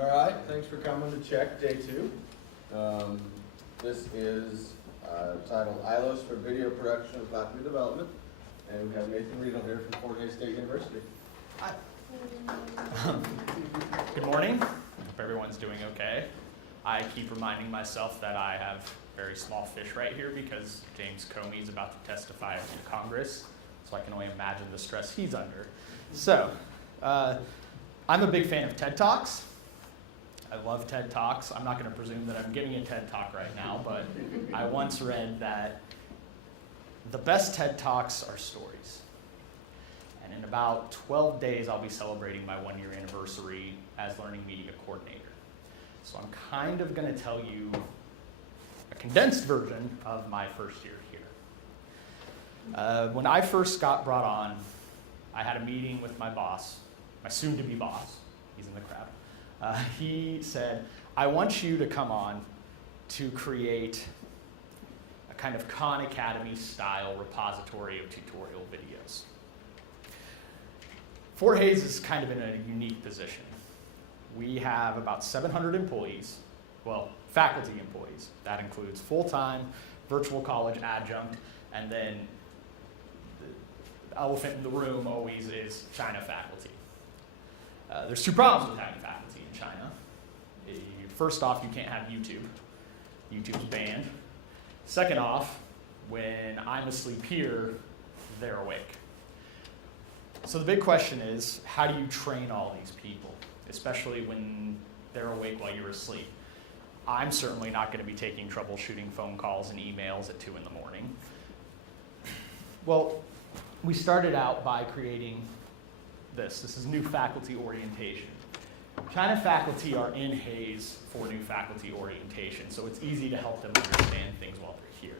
All right, thanks for coming to check day 2. This is titled ILOS for Video Production and Faculty Development. And we have Nathan Riedel here from Fort Hays State University. Hi. Good morning. Hope everyone's doing okay. I keep reminding myself that I have very small fish right here because James Comey is about to testify in Congress, so I can only imagine the stress he's under. So, I'm a big fan of TED Talks. I love TED Talks. I'm not going to presume that I'm giving a TED Talk right now, but I once read that the best TED Talks are stories. And in about 12 days, I'll be celebrating my 1-year anniversary as Learning Media Coordinator. So I'm kind of going to tell you a condensed version of my first year here. When I first got brought on, I had a meeting with my boss, my soon-to-be boss. He's in the crowd. He said, I want you to come on to create a kind of Khan Academy style repository of tutorial videos. Fort Hays is kind of in a unique position. We have about 700 employees, well, faculty employees. That includes full-time, virtual college adjunct, and then the elephant in the room always is China faculty. There's 2 problems with having faculty in China. First off, you can't have YouTube. YouTube's banned. Second off, when I'm asleep here, they're awake. So the big question is, how do you train all these people, especially when they're awake while you're asleep? I'm certainly not going to be taking troubleshooting phone calls and emails at 2 in the morning. Well, we started out by creating this. This is new faculty orientation. China faculty are in Hays for new faculty orientation, so it's easy to help them understand things while they're here.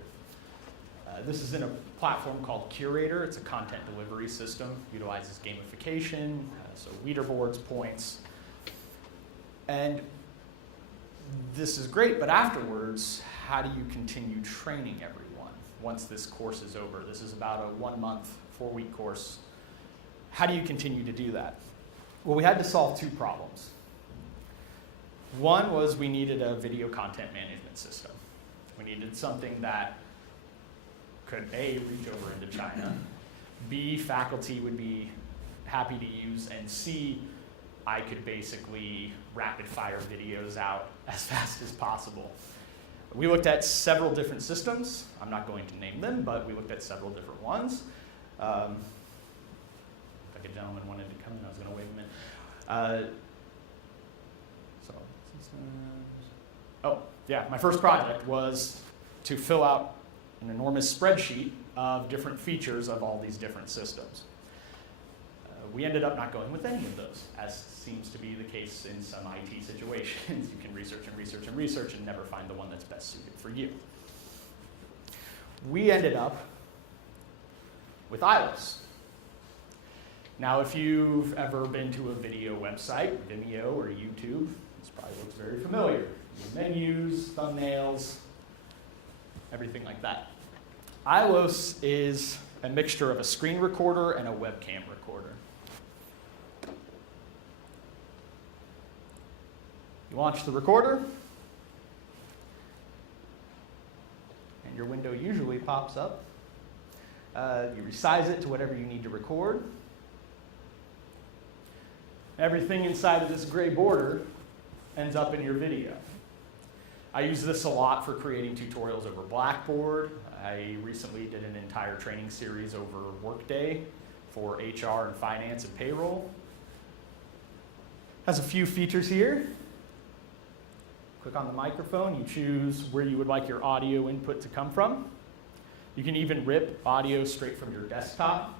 This is in a platform called Curator. It's a content delivery system, utilizes gamification, so leaderboards, points. And this is great, but afterwards, how do you continue training everyone once this course is over? This is about a 1-month, 4-week course. How do you continue to do that? Well, we had to solve 2 problems. One was we needed a video content management system. We needed something that could A, reach over into China, B, faculty would be happy to use, and C, I could basically rapid fire videos out as fast as possible. We looked at several different systems. I'm not going to name them, but we looked at several different ones. If a gentleman wanted to come in, I was going to wave him in. My first project was to fill out an enormous spreadsheet of different features of all these different systems. We ended up not going with any of those, as seems to be the case in some IT situations. You can research and research and research and never find the one that's best suited for you. We ended up with ILOS. Now, if you've ever been to a video website, Vimeo or YouTube, this probably looks very familiar. Menus, thumbnails, everything like that. ILOS is a mixture of a screen recorder and a webcam recorder. You launch the recorder, and your window usually pops up. You resize it to whatever you need to record. Everything inside of this gray border ends up in your video. I use this a lot for creating tutorials over Blackboard. I recently did an entire training series over Workday for HR and finance and payroll. Has a few features here. Click on the microphone, you choose where you would like your audio input to come from. You can even rip audio straight from your desktop.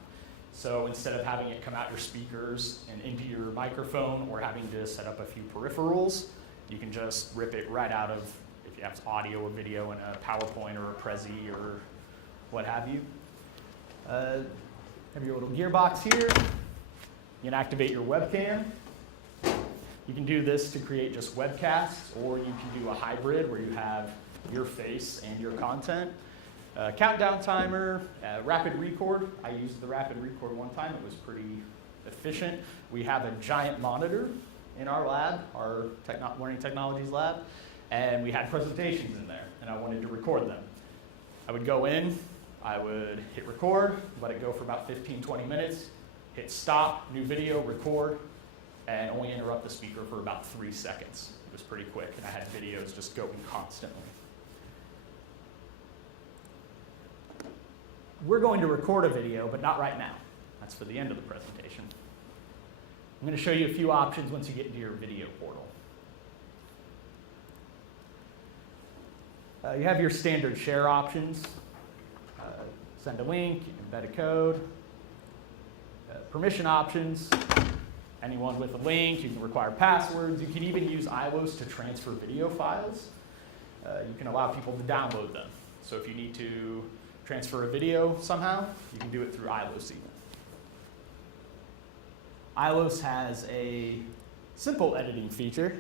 So instead of having it come out your speakers and into your microphone or having to set up a few peripherals, you can just rip it right out of, if you have audio or video in a PowerPoint or a Prezi or what have you. Have your little gearbox here. You can activate your webcam. You can do this to create just webcasts, or you can do a hybrid where you have your face and your content. Countdown timer, rapid record. I used the rapid record one time. It was pretty efficient. We have a giant monitor in our lab, our learning technologies lab, and we had presentations in there, and I wanted to record them. I would go in, I would hit record, let it go for about 15, 20 minutes, hit stop, new video, record, and only interrupt the speaker for about 3 seconds. It was pretty quick, and I had videos just going constantly. We're going to record a video, but not right now. That's for the end of the presentation. I'm going to show you a few options once you get into your video portal. You have your standard share options. Send a link, embed a code. Permission options. Anyone with a link, you can require passwords. You can even use iLos to transfer video files. You can allow people to download them. So if you need to transfer a video somehow, you can do it through iLos even. iLos has a simple editing feature.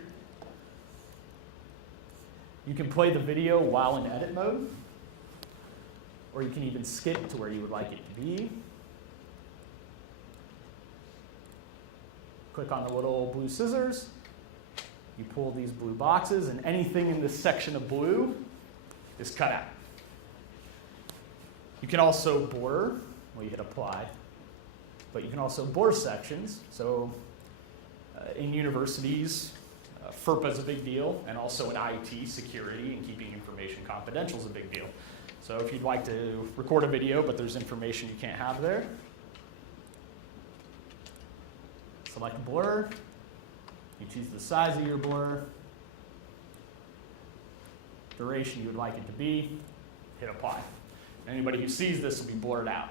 You can play the video while in edit mode, or you can even skip to where you would like it to be. Click on the little blue scissors. You pull these blue boxes, and anything in this section of blue is cut out. You can also blur, well, you hit apply, but you can also blur sections. So in universities, FERPA is a big deal, and also in IT, security and keeping information confidential is a big deal. So if you'd like to record a video, but there's information you can't have there, select blur. You choose the size of your blur, duration you would like it to be, hit apply. Anybody who sees this will be blurred out.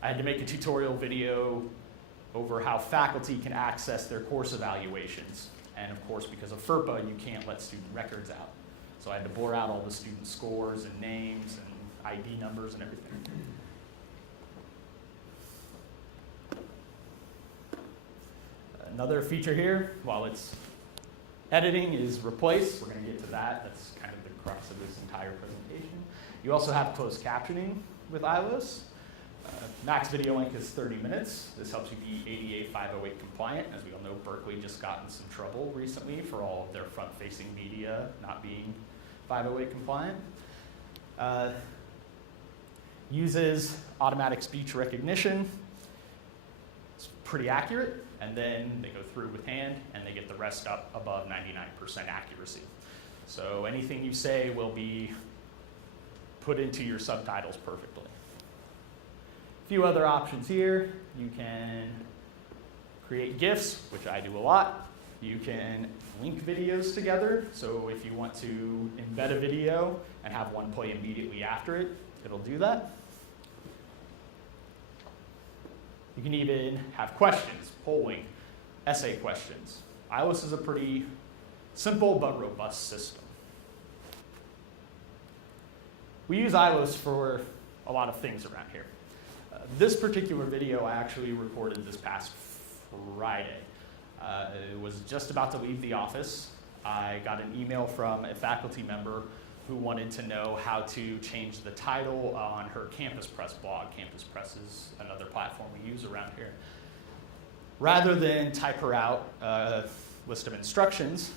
I had to make a tutorial video over how faculty can access their course evaluations. And of course, because of FERPA, you can't let student records out. So I had to blur out all the student scores and names and ID numbers and everything. Another feature here, while it's editing, is replace. We're going to get to that. That's kind of the crux of this entire presentation. You also have closed captioning with iLos. Max video length is 30 minutes. This helps you be ADA 508 compliant. As we all know, Berkeley just got in some trouble recently for all of their front-facing media not being 508 compliant. Uses automatic speech recognition. It's pretty accurate. And then they go through with hand, and they get the rest up above 99% accuracy. So anything you say will be put into your subtitles perfectly. A few other options here. You can create GIFs, which I do a lot. You can link videos together. So if you want to embed a video and have one play immediately after it, it'll do that. You can even have questions, polling, essay questions. iLos is a pretty simple but robust system. We use iLos for a lot of things around here. This particular video I actually recorded this past Friday. It was just about to leave the office. I got an email from a faculty member who wanted to know how to change the title on her Campus Press blog. Campus Press is another platform we use around here. Rather than type her out a list of instructions,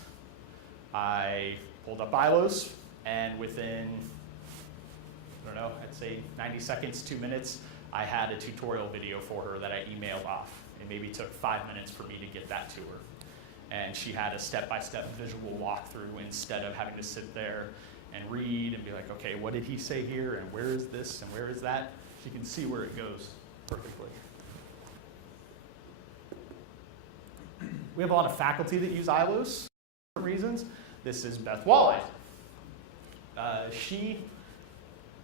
I pulled up iLos, and within, I don't know, I'd say 90 seconds, 2 minutes, I had a tutorial video for her that I emailed off. It maybe took 5 minutes for me to get that to her. And she had a step-by-step visual walkthrough instead of having to sit there and read and be like, okay, what did he say here, and where is this, and where is that? She can see where it goes perfectly. We have a lot of faculty that use iLos for reasons. This is Beth Walleye. She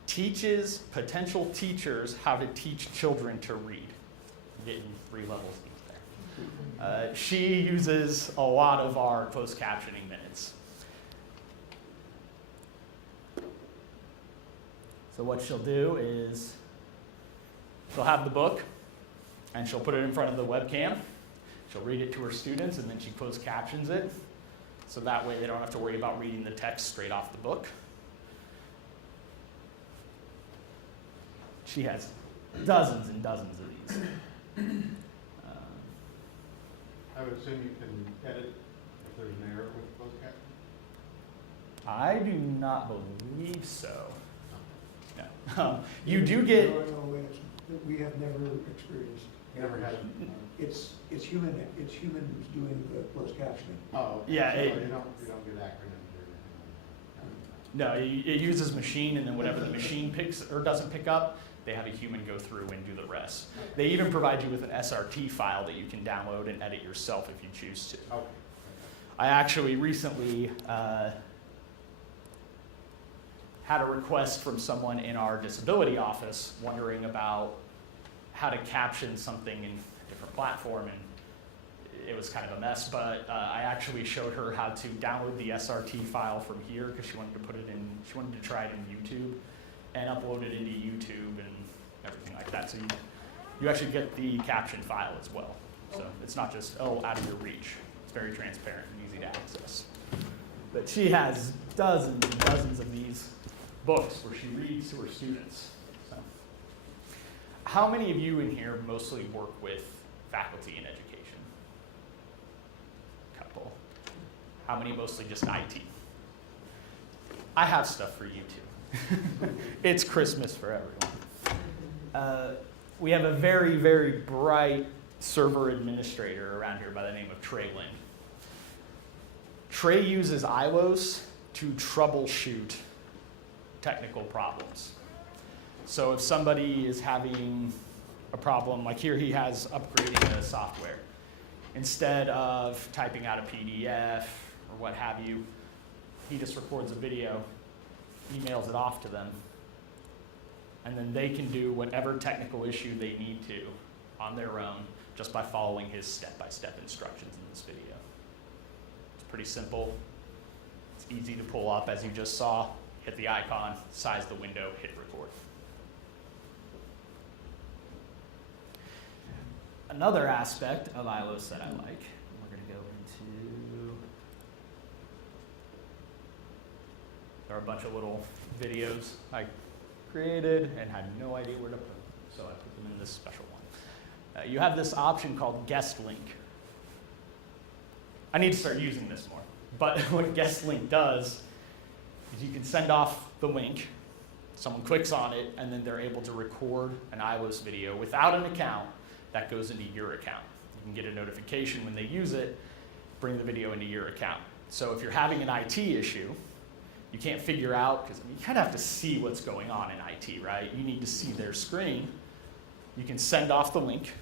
teaches potential teachers how to teach children to read. I'm getting 3 levels deep there. She uses a lot of our closed captioning minutes. So what she'll do is she'll have the book, and she'll put it in front of the webcam. She'll read it to her students, and then she closed captions it. So that way they don't have to worry about reading the text straight off the book. She has dozens and dozens of these. I would assume you can edit there's an error with closed captioning? I do not believe so. No. You do get, No, that we have never experienced. Never had it. It's humans doing the closed captioning. Oh, okay. Yeah, So it- you don't get acronyms or anything no, it uses machine, and then whatever the machine picks or doesn't pick up, they have a human go through and do the rest. like that? They even provide you with an SRT file that you can download and edit yourself if you choose to. Okay. I actually recently had a request from someone in our disability office wondering about how to caption something in a different platform, and it was kind of a mess, but I actually showed her how to download the SRT file from here because she wanted to try it in YouTube and upload it into YouTube and everything like that. So you actually get the caption file as well. So it's not just, out of your reach. It's very transparent and easy to access. But she has dozens and dozens of these books where she reads to her students. So, how many of you in here mostly work with faculty in education? Couple. How many mostly just IT? I have stuff for you too. It's Christmas for everyone. We have a very, very bright server administrator around here by the name of Trey Lynn. Trey uses ILOS to troubleshoot technical problems. So if somebody is having a problem, like here he has upgrading the software. Instead of typing out a PDF or what have you, he just records a video, emails it off to them, and then they can do whatever technical issue they need to on their own just by following his step-by-step instructions in this video. It's pretty simple. It's easy to pull up, as you just saw. Hit the icon, size the window, hit record. Another aspect of ILOS that I like, we're going to go into, there are a bunch of little videos I created and had no idea where to put them, so I put them in this special one. You have this option called Guest Link. I need to start using this more, but what Guest Link does is you can send off the link, someone clicks on it, and then they're able to record an ILOS video without an account that goes into your account. You can get a notification when they use it, bring the video into your account. So if you're having an IT issue, you can't figure out, because you kind of have to see what's going on in IT, right? You need to see their screen. You can send off the link.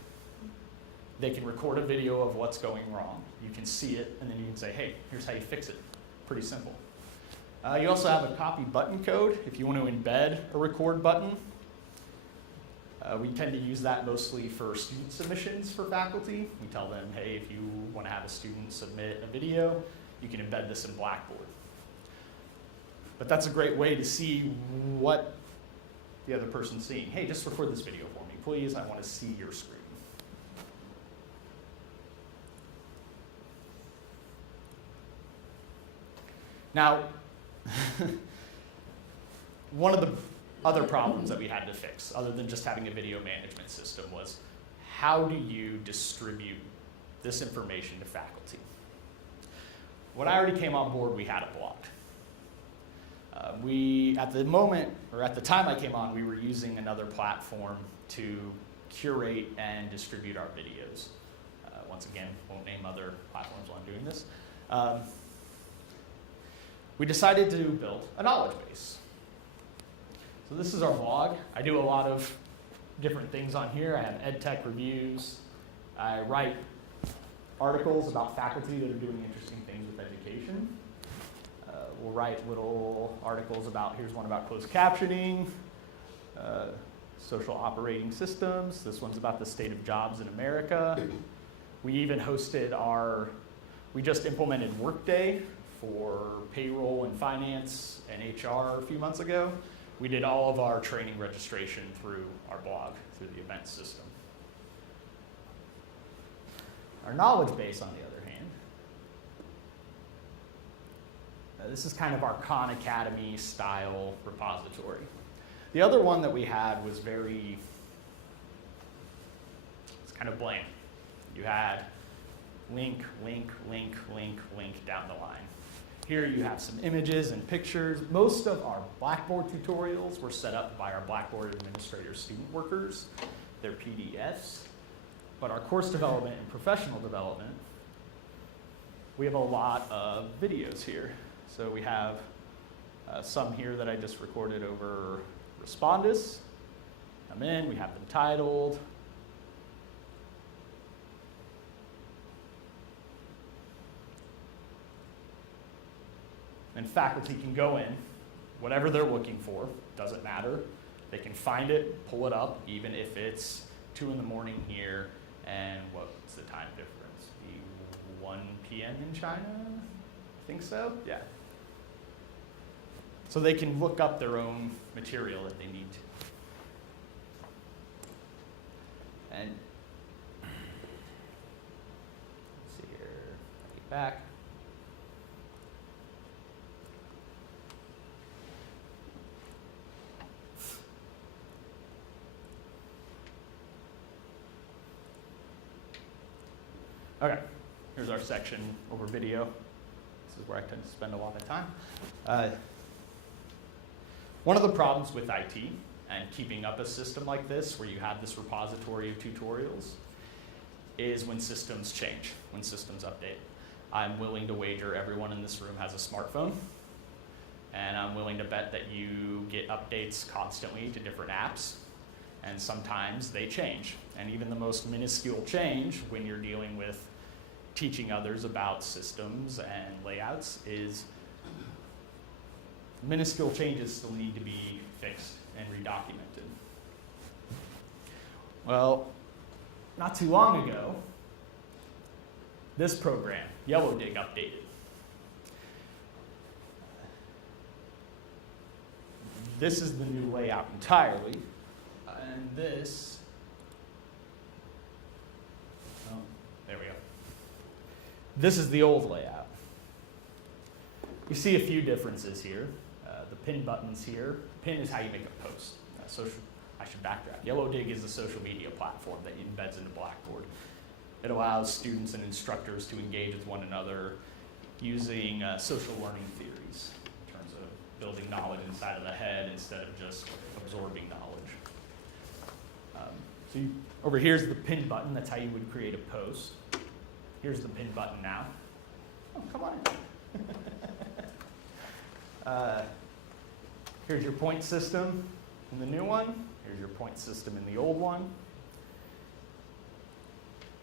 They can record a video of what's going wrong. You can see it, and then you can say, hey, here's how you fix it. Pretty simple. You also have a copy button code if you want to embed a record button. We tend to use that mostly for student submissions for faculty. We tell them, hey, if you want to have a student submit a video, you can embed this in Blackboard. But that's a great way to see what the other person's seeing. Hey, just record this video for me, please. I want to see your screen. Now, one of the other problems that we had to fix, other than just having a video management system, was how do you distribute this information to faculty? When I already came on board, we had it blocked. At the time I came on, we were using another platform to curate and distribute our videos. Once again, won't name other platforms while I'm doing this. We decided to build a knowledge base. So this is our blog. I do a lot of different things on here. I have ed tech reviews. I write articles about faculty that are doing interesting things with education. We'll write little articles about, here's one about closed captioning, social operating systems. This one's about the state of jobs in America. We even we just implemented Workday for payroll and finance and HR a few months ago. We did all of our training registration through our blog, through the event system. Our knowledge base, on the other hand, this is kind of our Khan Academy style repository. The other one that we had was it's kind of bland. You had link, link, link, link, link down the line. Here you have some images and pictures. Most of our Blackboard tutorials were set up by our Blackboard administrator student workers. They're PDFs. But our course development and professional development, we have a lot of videos here. So we have some here that I just recorded over Respondus. Come in, we have them titled. And faculty can go in, whatever they're looking for, doesn't matter. They can find it, pull it up, even if it's 2 in the morning here, and what's the time difference? Be 1 p.m. in China? I think so, yeah. So they can look up their own material if they need to. And let's see here, get back. Okay, here's our section over video. This is where I tend to spend a lot of time. One of the problems with IT and keeping up a system like this, where you have this repository of tutorials, is when systems change, when systems update. I'm willing to wager everyone in this room has a smartphone, and I'm willing to bet that you get updates constantly to different apps, and sometimes they change. And even the most minuscule change when you're dealing with teaching others about systems and layouts is minuscule changes still need to be fixed and redocumented. Well, not too long ago, this program, YellowDig, updated. This is the new layout entirely, and this, oh, there we go. This is the old layout. You see a few differences here. The pin buttons here. Pin is how you make a post. I should backtrack. YellowDig is a social media platform that embeds into Blackboard. It allows students and instructors to engage with one another using social learning theories in terms of building knowledge inside of the head instead of just absorbing knowledge. Over here's the pin button. That's how you would create a post. Here's the pin button now. Oh, come on in. Here's your point system in the new one. Here's your point system in the old one.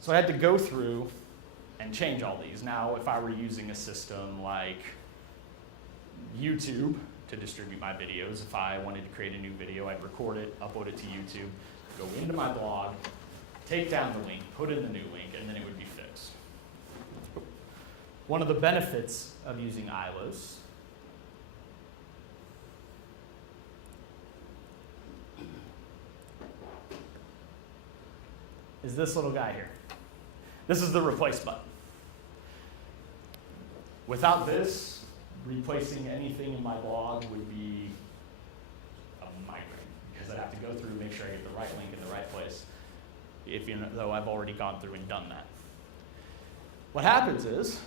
So I had to go through and change all these. Now, if I were using a system like YouTube to distribute my videos, if I wanted to create a new video, I'd record it, upload it to YouTube, go into my blog, take down the link, put in the new link, and then it would be fixed. One of the benefits of using Ilos is this little guy here. This is the replace button. Without this, replacing anything in my blog would be a migraine, because I'd have to go through and make sure I get the right link in the right place, though I've already gone through and done that. What happens is,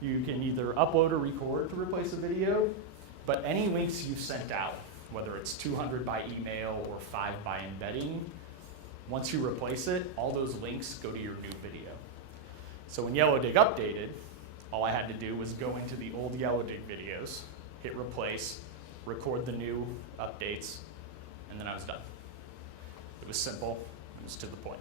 you can either upload or record to replace a video, but any links you've sent out, whether it's 200 by email or 5 by embedding, once you replace it, all those links go to your new video. So when YellowDig updated, all I had to do was go into the old YellowDig videos, hit replace, record the new updates, and then I was done. It was simple, it was to the point.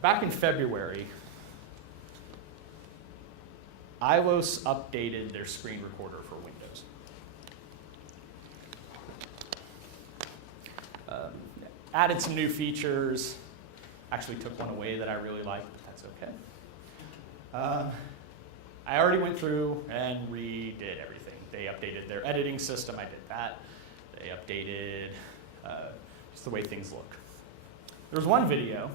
Back in February, Ilos updated their screen recorder for Windows. Added some new features. Actually took one away that I really liked, but that's okay. I already went through and redid everything. They updated their editing system, I did that. They updated just the way things look. There was one video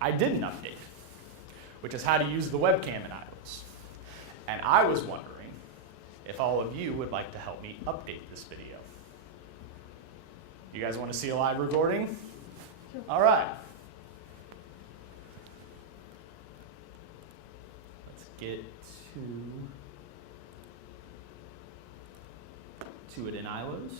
I didn't update, which is how to use the webcam in Ilos. And I was wondering if all of you would like to help me update this video. You guys want to see a live recording? Sure. All right. Let's get to it in ILOS.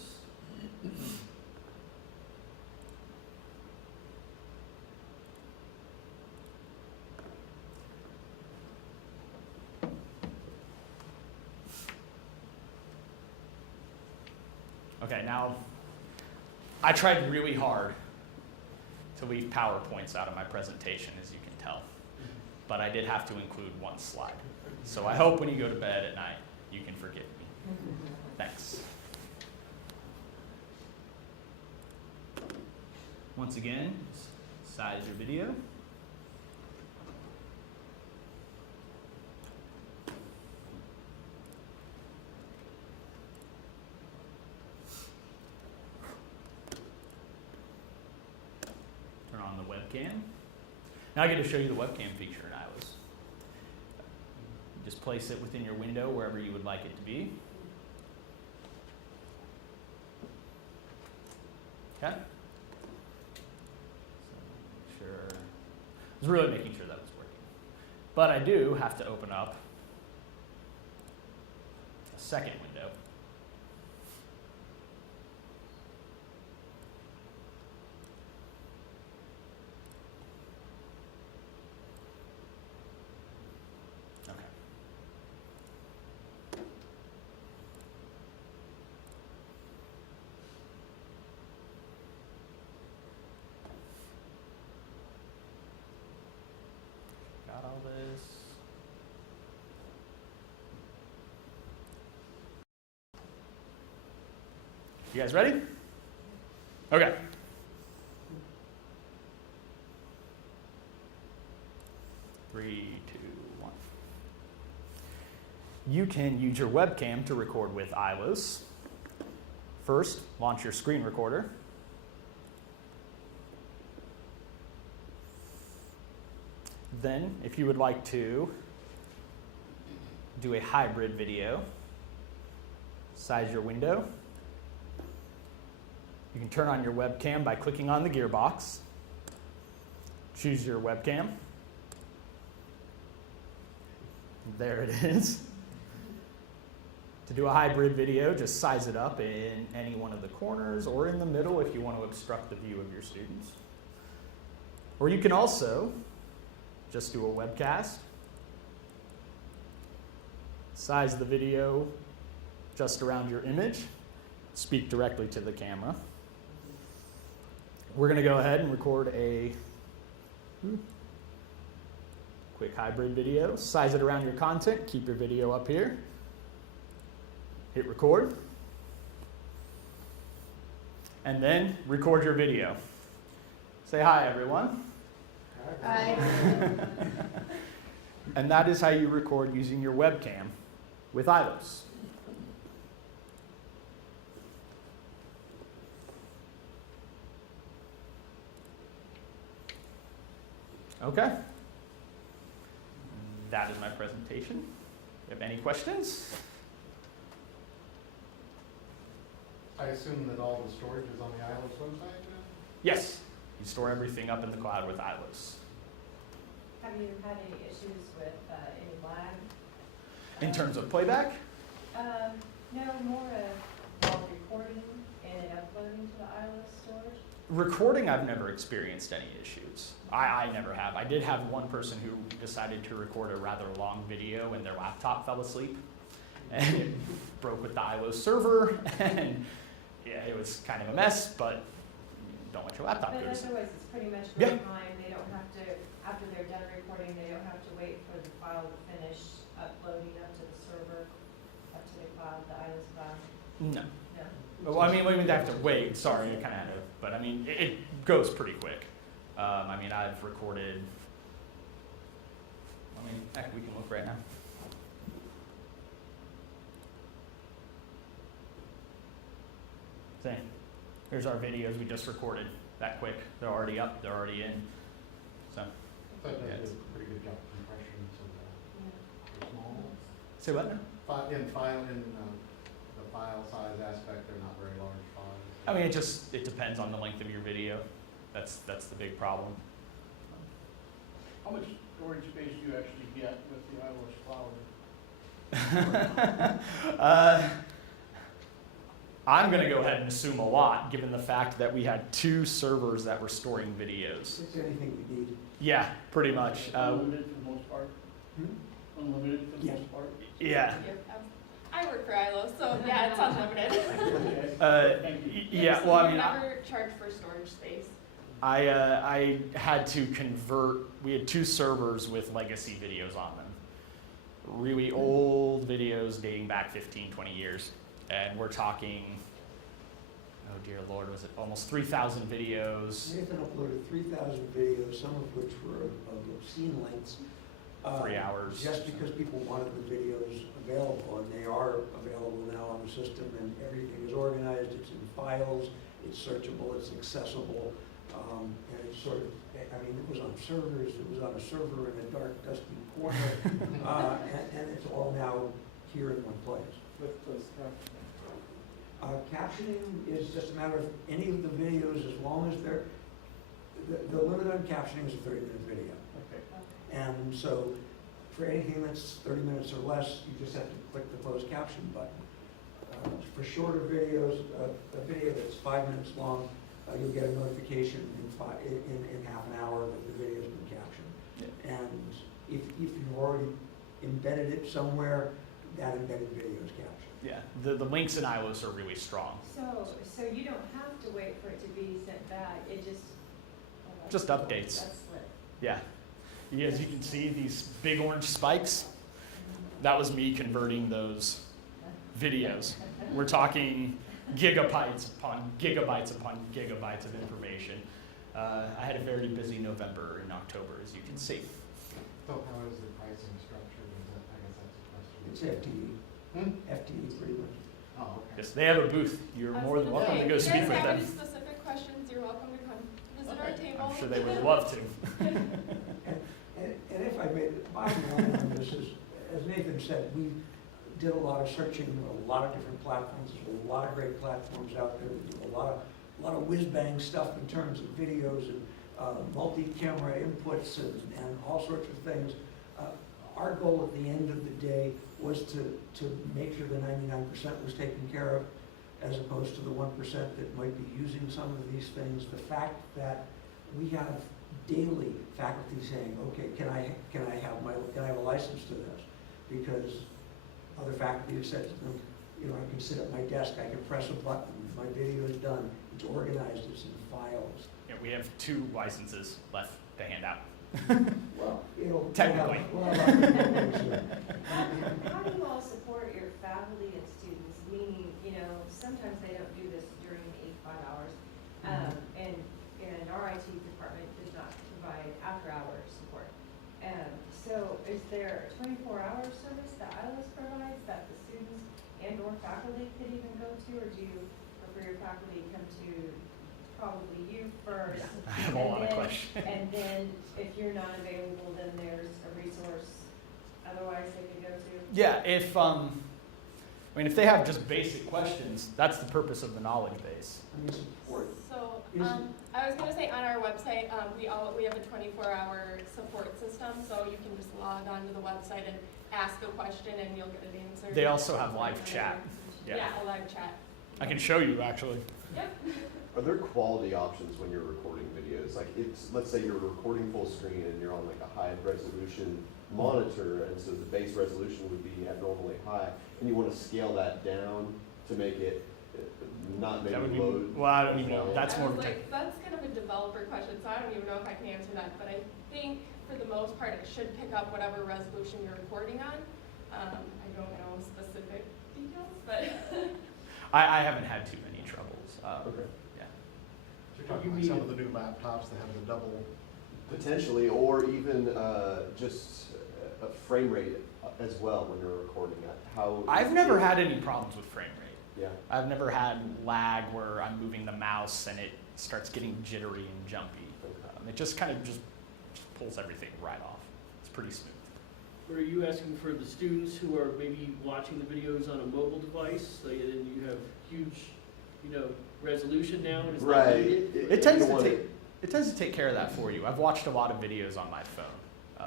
Okay, now I tried really hard to leave PowerPoints out of my presentation, as you can tell, but I did have to include one slide. So I hope when you go to bed at night, you can forgive me. Thanks. Once again, size your video. Turn on the webcam. Now I get to show you the webcam feature in iOS. Just place it within your window wherever you would like it to be. Okay? So sure. I was really making sure that was working. But I do have to open up a second window. Okay. Got all this. You guys ready? Okay. Three, two, one. You can use your webcam to record with iLos. First, launch your screen recorder. Then, if you would like to do a hybrid video, size your window. You can turn on your webcam by clicking on the gearbox. Choose your webcam. There it is. To do a hybrid video, just size it up in any one of the corners or in the middle if you want to obstruct the view of your students. Or you can also just do a webcast. Size the video just around your image. Speak directly to the camera. We're going to go ahead and record a quick hybrid video. Size it around your content. Keep your video up here. Hit record. And then record your video. Say hi, everyone. Hi. And that is how you record using your webcam with iLos. Okay. That is my presentation. You have any questions? I assume that all the storage is on the iLos website now? Yes. You store everything up in the cloud with iLos. Have you had any issues with any lag? In terms of playback? No, more of while recording and then uploading to the iOS storage. Recording, I've never experienced any issues. I never have. I did have one person who decided to record a rather long video and their laptop fell asleep. And it broke with the iLos server. And yeah, it was kind of a mess, but don't let your laptop But go to as sleep. always, it's pretty much Yeah. real time. They don't have to, after they're done recording, they don't have to wait for the file to finish uploading up to the server, up to the cloud, the iOS cloud. No. No. Well, I mean, we wouldn't have to wait. Sorry, I kind of had to. But I mean, it goes pretty quick. I mean, I've recorded. I mean, heck, we can look right now. Same. Here's our videos we just recorded. That quick. They're already up. They're already in. So That Yeah, does it's- do a pretty good job of compression, so they're small. Say what now? In the file size aspect, they're not very large files. I mean, it depends on the length of your video. That's the big problem. How much storage space do you actually get with the iOS Flower? I'm going to go ahead and assume a lot, given the fact that we had 2 servers that were storing videos. It's anything we need. Yeah, pretty much. Unlimited for the most part? Hmm? Unlimited for the Yeah. most part? Yeah. I work for ILO, so yeah, it's unlimited. Okay. Thank you. Yeah. Well, I mean, never charge for storage space. I had to convert. We had 2 servers with legacy videos on them. Really old videos dating back 15, 20 years. And we're talking, oh dear Lord, was it almost 3,000 videos, Nathan uploaded 3,000 videos, some of which were of obscene lengths. 3 hours. Just because people wanted the videos available, and they are available now on the system, and everything is organized, it's in files, it's searchable, it's accessible, and it's sort of, I mean, it was on servers, it was on a server in a dark, dusty corner, and it's all now here in one place. Captioning is just a matter of any of the videos, as long as they're, the limit on captioning is a 30-minute video. Okay. And so for anything that's 30 minutes or less, you just have to click the closed caption button. For shorter videos, a video that's 5 minutes long, you'll get a notification in half an hour that the video's been captioned. Yeah. And if you've already embedded it somewhere, that embedded video is captioned. Yeah, the links in iOS are really strong. So you don't have to wait for it to be sent back, it just. Just updates. That's slick. Yeah. As you can see, these big orange spikes, that was me converting those videos. We're talking gigabytes upon gigabytes upon gigabytes of information. I had a very busy November and October, as you can see. So how is the pricing structured? I guess that's It's a question. FTE, FTE pretty much. Oh, okay. Yes, they have a booth. You're more than welcome to go speak with If you guys have any them. specific questions, you're welcome to come visit our Okay. table. I'm sure they would love to. And if I may, the bottom line on this is, as Nathan said, we did a lot of searching, a lot of different platforms, there's a lot of great platforms out there, there's a lot of whiz-bang stuff in terms of videos and multi-camera inputs and all sorts of things. Our goal at the end of the day was to make sure the 99% was taken care of, as opposed to the 1% that might be using some of these things. The fact that we have daily faculty saying, okay, can I have a license to this? Because other faculty have said to them, you know, I can sit at my desk, I can press a button, my video is done, it's organized, it's in files. Yeah, we have 2 licenses left to hand out. Well, it'll. Technically. We'll have other programs soon. How do you all support your faculty and students, meaning, you know, sometimes they don't do this during the 8 to 5 hours. And our IT department does not provide after-hours support. So is there a 24-hour service that ILS provides that the students and or faculty could even go to, or do you prefer your faculty come to probably you first? I have a lot of questions. And then if you're not available, then there's a resource otherwise they could go to? Yeah, if they have just basic questions, that's the purpose of the knowledge base. I mean, support. So, Is it- I was gonna say on our website, we have a 24-hour support system, so you can just log onto the website and ask a question and you'll get an answer. They also have live chat. Yeah, a live chat. I can show you, actually. Yep. Are there quality options when you're recording videos? Like, let's say you're recording full screen and you're on like a high resolution monitor, and so the base resolution would be abnormally high, and you want to scale that down to make it not maybe That would be, load. well, I don't even know. well. That's I more was of a like, that's kind of a developer question, so I don't even know if I can answer that, but I think for the most part, it should pick up whatever resolution you're recording on. I don't know specific details, but. I haven't had too many troubles. Okay. Yeah. So you're talking about some of the new laptops that have the double. Potentially, or even just a frame rate as well when you're recording it. How? I've never had any problems with frame rate. Yeah. I've never had lag where I'm moving the mouse and it starts getting jittery and jumpy. Okay. It just kind of just pulls everything right off. It's pretty smooth. Or are you asking for the students who are maybe watching the videos on a mobile device, so then you have huge, resolution now and it's not Right. needed? It tends You to want take it tends to take care of that for you. I've watched a lot of videos on my phone.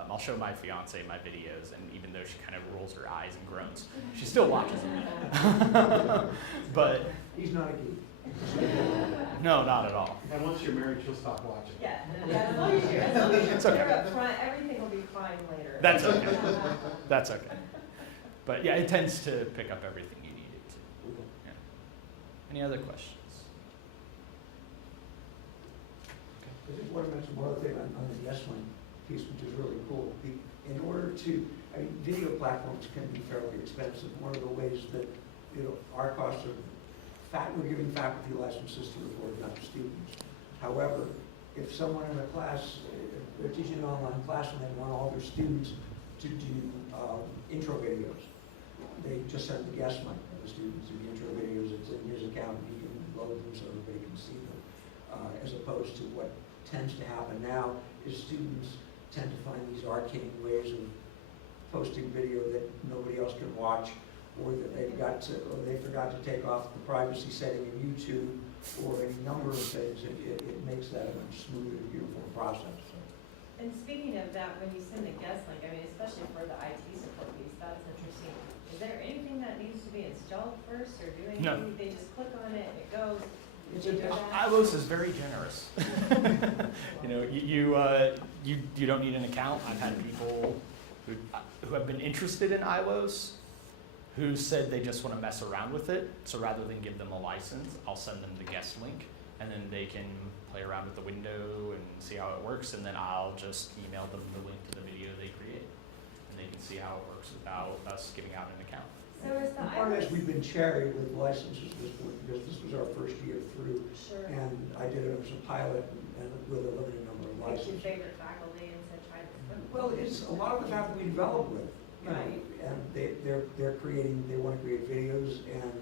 I'll show my fiance my videos, and even though she kind of rolls her eyes and groans, she still watches them. But He's not a geek. no, not at all. And once you're married, she'll stop watching. Yeah, as long as you're It's okay. clear up front, everything will be fine later. That's okay. That's okay. But yeah, it tends to pick up everything you need it to. Yeah. Any other questions? I just want to mention one other thing on the S-Link piece, which is really cool. In order to, video platforms can be fairly expensive. One of the ways that, our costs of, we're giving faculty licenses to record, not to students. However, if someone in a class, if they're teaching an online class and they want all their students to do intro videos, they just send the guest link of the students to the intro videos. It's in his account, and he can load them so everybody can see them. As opposed to what tends to happen now is students tend to find these arcane ways of posting video that nobody else can watch, or that they forgot to take off the privacy setting in YouTube, or any number of things. It makes that a much smoother, uniform process. So. And speaking of that, when you send a guest link, especially for the IT support piece, that's interesting. Is there anything that needs to be installed first, or do anything? No. They just click on it, it goes. It's Did you do that? iLos is very generous. You don't need an account. I've had people who have been interested in iLos who said they just want to mess around with it. So rather than give them a license, I'll send them the guest link, and then they can play around with the window and see how it works. And then I'll just email them the link to the video they create, and they can see how it works without us giving out an account. So is the Part of this, iris? we've been cherry with licenses because this was our first year through, Sure. and I did it as a pilot and with a limited number of What's your licenses. favorite faculty and said try this one? Well, it's a lot of the faculty we develop with, Right. and they're creating, they want to create videos, and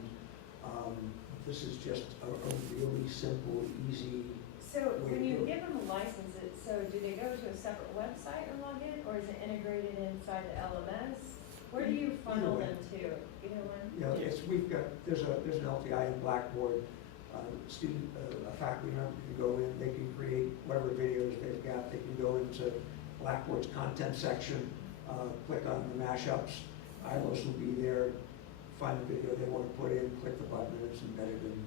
this is just a really simple, easy. So Way when to you do it. give them a license, so do they go to a separate website and log in, or is it integrated inside the LMS? Where do you funnel Either way. them to? Either one? There's an LTI in Blackboard, a faculty member can go in, they can create whatever videos they've got, they can go into Blackboard's content section, click on the mashups, iLos will be there, find the video they want to put in, click the button, and it's embedded in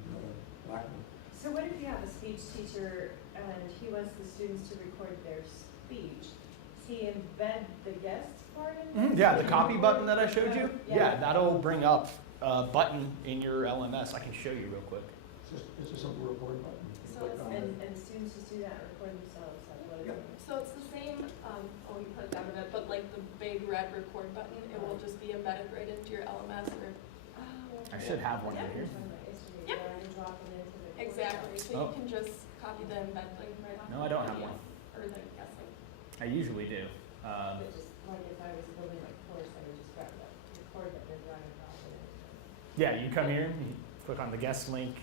Blackboard. So what if you have a speech teacher and he wants the students to record their speech? Does he embed the guest part in? Yeah, the copy button that I showed you. Yeah. Yeah, that'll bring up a button in your LMS. I can show you real quick. It's just a simple record button. You So click it's, on and, it. and students just do that and record themselves, like what is Yeah. it? So it's the same, you put it down a bit, but like the big red record button, it will just be embedded right into your LMS or. Oh, I should have one yeah, in here. from the history, Yep. where I can drop it into the. Exactly, so Oh. you can just copy the embed link right off. No, I don't the have PDF, one. Or the guest link. I usually do. But just like if I was building a course, I would just grab that, record that, then drag and drop it in. Yeah, you come here, you click on the guest link,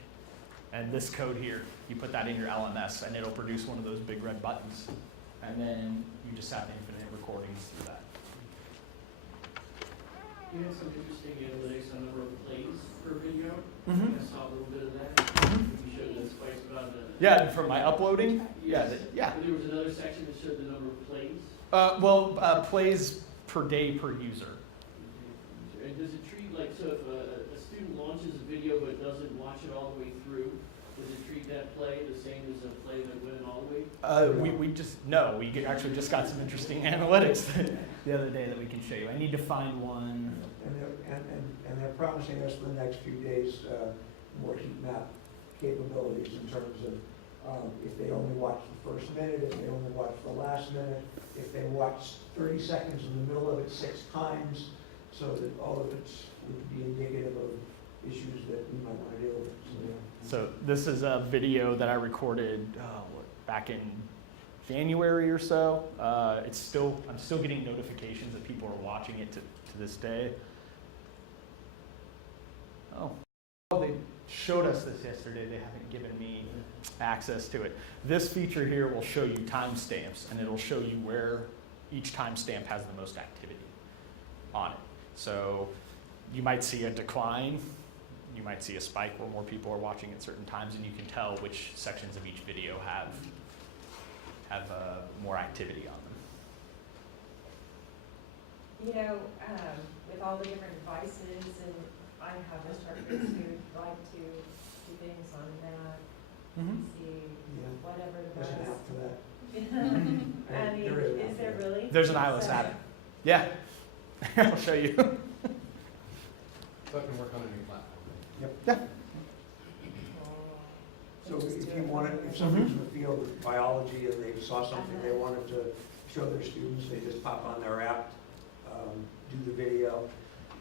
and this code here, you put that in your LMS, and it'll produce one of those big red buttons. And then you just have infinite recordings through that. You had some interesting analytics on number of plays per video. Mm-hmm. I saw a little bit of that. You showed the spikes about the. Yeah, for my uploading, yeah, Yes. yeah. But there was another section that showed the number of plays. Plays per day per user. And does it treat, like, so if a student launches a video but doesn't watch it all the way through, does it treat that play the same as a play that went all the way? We actually just got some interesting analytics the other day that we can show you. I need to find one. And they're promising us in the next few days more heat map capabilities in terms of if they only watch the first minute, if they only watch the last minute, if they watch 30 seconds in the middle of it 6 times, so that all of it would be indicative of issues that we might want to deal with. So this is a video that I recorded back in January or so. I'm still getting notifications that people are watching it to this day. Oh, they showed us this yesterday. They haven't given me access to it. This feature here will show you timestamps, and it'll show you where each timestamp has the most activity. on it. So you might see a decline, you might see a spike where more people are watching at certain times, and you can tell which sections of each video have more activity on them. You know, with all the different devices, and I have instructors who like to do things on that, see Yeah, whatever the there's an best. app for that. I mean, There is an app is for there that. really? There's an iOS app. Yeah, I'll show you. So I can work on a new platform. So if you wanted, if somebody's in the field of biology and they saw something they wanted to show their students, they just pop on their app, do the video,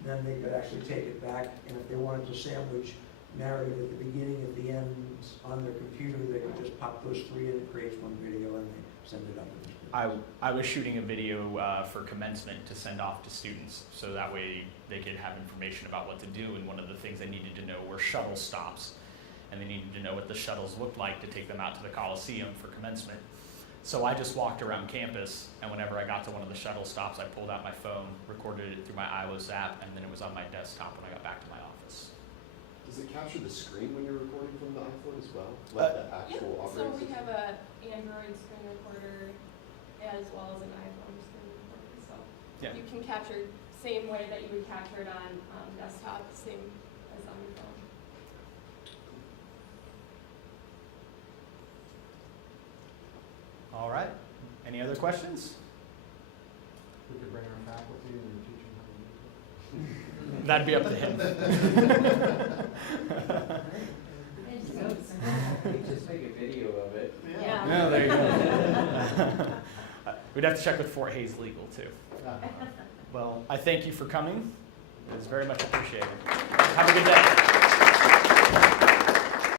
then they could actually take it back, and if they wanted to sandwich narrative at the beginning, at the end, on their computer, they could just pop those three in, it creates one video, and they send it up to the students. I was shooting a video for commencement to send off to students, so that way they could have information about what to do, and one of the things they needed to know were shuttle stops, and they needed to know what the shuttles looked like to take them out to the Coliseum for commencement. So I just walked around campus, and whenever I got to one of the shuttle stops, I pulled out my phone, recorded it through my iOS app, and then it was on my desktop when I got back to my office. Does it capture the screen when you're recording from the iPhone as well? Like the Yeah, actual so operating we system? have a Android screen recorder as well as an iPhone screen recorder, so Yeah. you can capture same way that you would capture it on desktop, same as on your phone. All right. Any other questions? We could bring our faculty and teach them how to use it. That'd be up to him. Just make a video of it. Yeah. No, there you go. We'd have to check with Fort Hays Legal too. Well, I thank you for coming. It is very much appreciated. Have a good day.